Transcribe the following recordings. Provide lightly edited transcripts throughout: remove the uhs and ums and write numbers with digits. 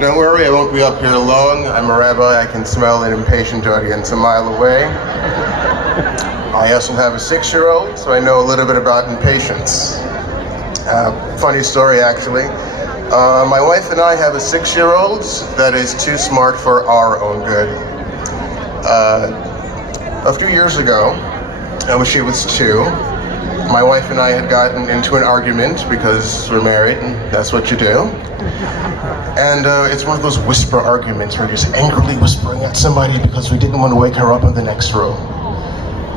Don't worry, I won't be up here long. I'm a rabbi. I can smell an impatient audience a mile away. I also have a 6-year-old, so I know a little bit about impatience. Funny story, actually. My wife and I have a 6-year-old that is too smart for our own good. A few years ago, when she was 2, my wife and I had gotten into an argument because we're married and that's what you do. And it's one of those whisper arguments where you're just angrily whispering at somebody because we didn't want to wake her up in the next room.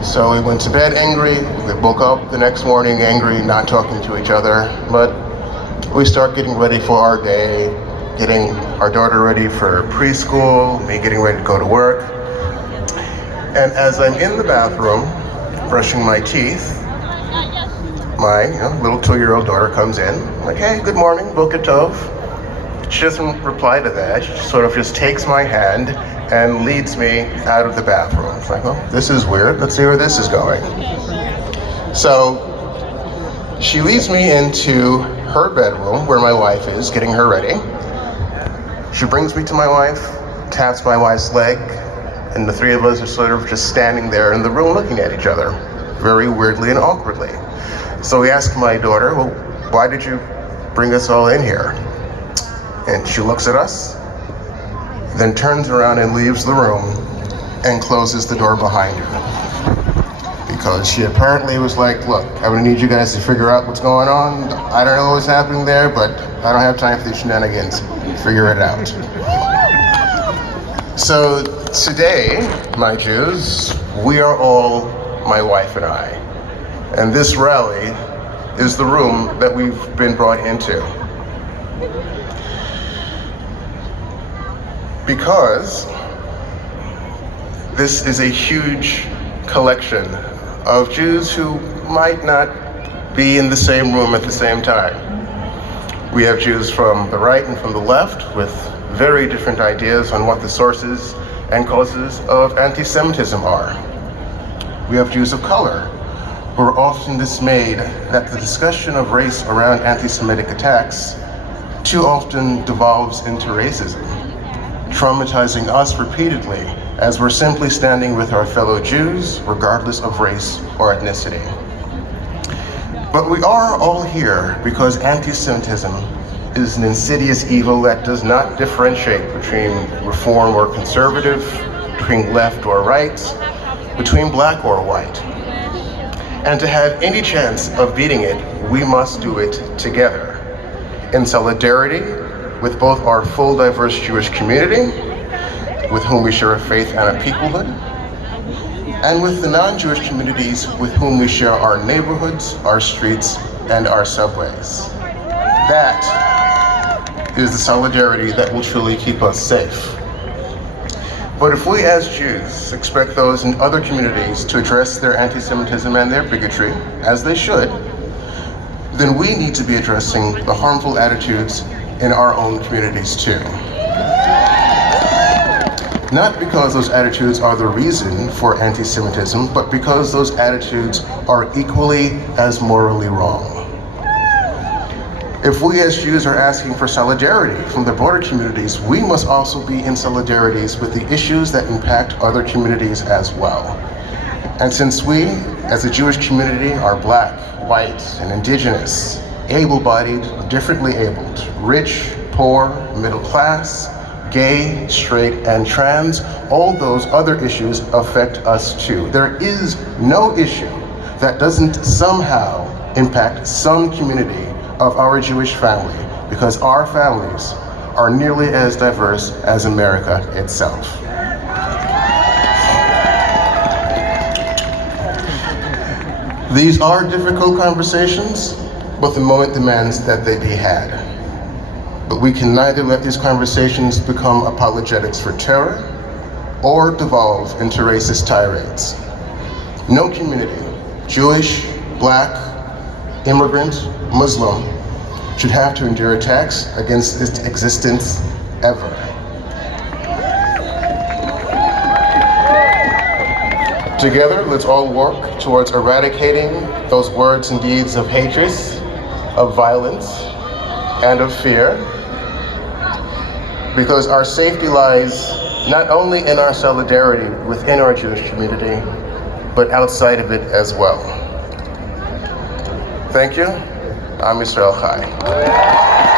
So we went to bed angry, we woke up the next morning angry, not talking to each other, but we start getting ready for our day, getting our daughter ready for preschool, me getting ready to go to work. And as I'm in the bathroom, brushing my teeth, my little 2-year-old daughter comes in. I'm like, hey, good morning, Boker Tov. She doesn't reply to that. She sort of just takes my hand and leads me out of the bathroom. It's like, oh, this is weird. Let's see where this is going. So she leads me into her bedroom where my wife is, getting her ready. She brings me to my wife, taps my wife's leg, and the three of us are sort of just standing there in the room looking at each other, very weirdly and awkwardly. So we ask my daughter, well, why did you bring us all in here? And she looks at us, then turns around and leaves the room and closes the door behind her. Because she apparently was like, look, I'm gonna need you guys to figure out what's going on. I don't know what's happening there, but I don't have time for these shenanigans. Figure it out. So today, my Jews, we are all my wife and I. And this rally is the room that we've been brought into. Because this is a huge collection of Jews who might not be in the same room at the same time. We have Jews from the right and from the left with very different ideas on what the sources and causes of anti-Semitism are. We have Jews of color who are often dismayed that the discussion of race around anti-Semitic attacks too often devolves into racism, traumatizing us repeatedly as we're simply standing with our fellow Jews, regardless of race or ethnicity. But we are all here because anti-Semitism is an insidious evil that does not differentiate between reform or conservative, between left or right, between black or white. And to have any chance of beating it, we must do it together, in solidarity with both our full diverse Jewish community, with whom we share a faith and a peoplehood, and with the non-Jewish communities with whom we share our neighborhoods, our streets, and our subways. That is the solidarity that will truly keep us safe. But if we as Jews expect those in other communities to address their anti-Semitism and their bigotry, as they should, then we need to be addressing the harmful attitudes in our own communities too. Not because those attitudes are the reason for anti-Semitism, but because those attitudes are equally as morally wrong. If we as Jews are asking for solidarity from the broader communities, we must also be in solidarities with the issues that impact other communities as well. And since we, as a Jewish community, are black, white, and indigenous, able-bodied, differently abled, rich, poor, middle class, gay, straight, and trans, all those other issues affect us too. There is no issue that doesn't somehow impact some community of our Jewish family, because our families are nearly as diverse as America itself. These are difficult conversations, but the moment demands that they be had. But we can neither let these conversations become apologetics for terror or devolve into racist tirades. No community, Jewish, black, immigrant, Muslim, should have to endure attacks against its existence ever. Together, let's all work towards eradicating those words and deeds of hatred, of violence, and of fear, because our safety lies not only in our solidarity within our Jewish community, but outside of it as well. Thank you. Am Yisrael Chai.